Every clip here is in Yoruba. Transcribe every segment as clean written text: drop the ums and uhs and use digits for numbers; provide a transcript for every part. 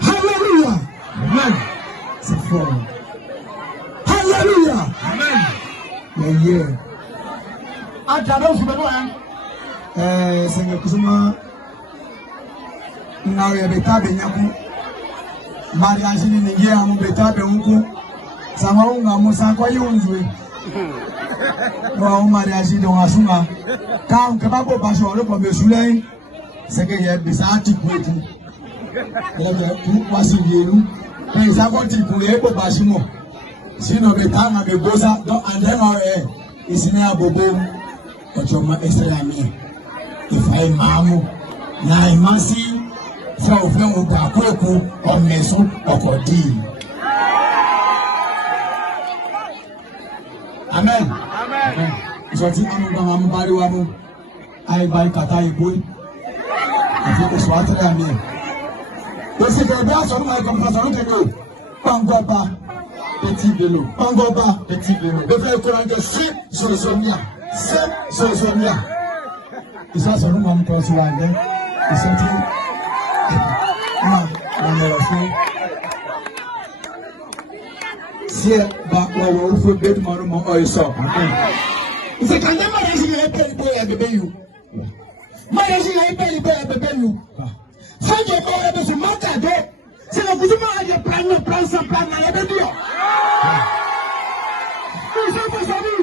Hallelujah. Amen. C'est fort. Hallelujah. Amen. Yeah. Seigneur Kusuma, now you beta benyaku, mariage ni ningia amu beta benyaku, sama unga musa kwa yunzwe, wa mariage de wasunga, quand kababo basho wale kwa mesule, seke ye bisati kwetu, ele tu wasingelu, pesa kwa tipu ye kwa bashimo, sino beta na begoza, do andema isine abobo, ochoma esayami. If I mamu na imasi fa ofan obakoku omeso okodi. Amen. Amen. So ti anu ba mamu bari wa mu ai bari kata iboy. Ati so atare ami. O se ke be aso ma ko fa so te do. Pangoba petit vélo. Pangoba petit vélo. Be fa ko ran ke so sonia. Isa sọ̀rọ̀ máa ń tọ́ sí wa ẹ̀dẹ́ ìṣẹ́ tí máa lọ fún sí ẹ̀ bá wọ̀wọ̀ ó fún bẹ́ẹ̀ mọ́rún mọ́ ọ̀ ìṣọ̀. Ìṣèkàndé máa yẹ sí ilé pẹ̀lú bóyá ẹ̀bẹ̀bẹ̀ yìí. Máa yẹ sí ilé pẹ̀lú bóyá ẹ̀bẹ̀bẹ̀ yìí. Fẹ́jọ̀ kọ́ ẹ̀bẹ̀ sùn máa kàdé. Sìnà kùsùn máa yẹ plan ẹ̀bẹ̀ bí ọ̀. Ìṣẹ́ fẹsẹ̀ mi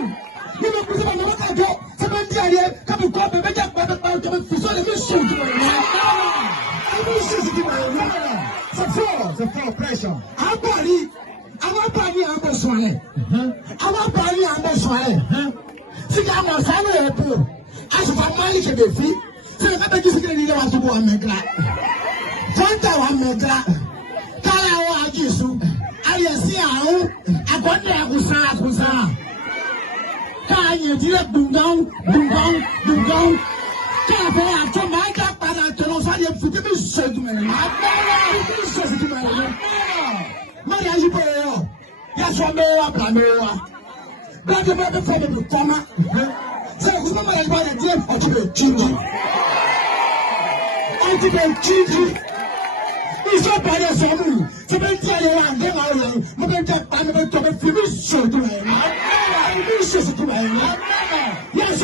nínú kùsùn máa kàdé. Come go, baby, just better to be so let me show you. The floor pressure. Our body, I'm the swine. Our body, I'm the swine. See, I'm a family. As for money to be free, so I bet you can want to go and make that. Fanta one make that. Kala wa Jesu. I see how I got there Kusa. You direct Dungang. Careful, I told my cat, but I told us to be said to me. Maria, you pay. Yes, I know up, I know. But the mother from the comma. So, who's my mother, dear, or to be Gigi? It's not by the family. So, they tell you, I'm getting out of here. But I'm going to be finished. So, to me. Yes,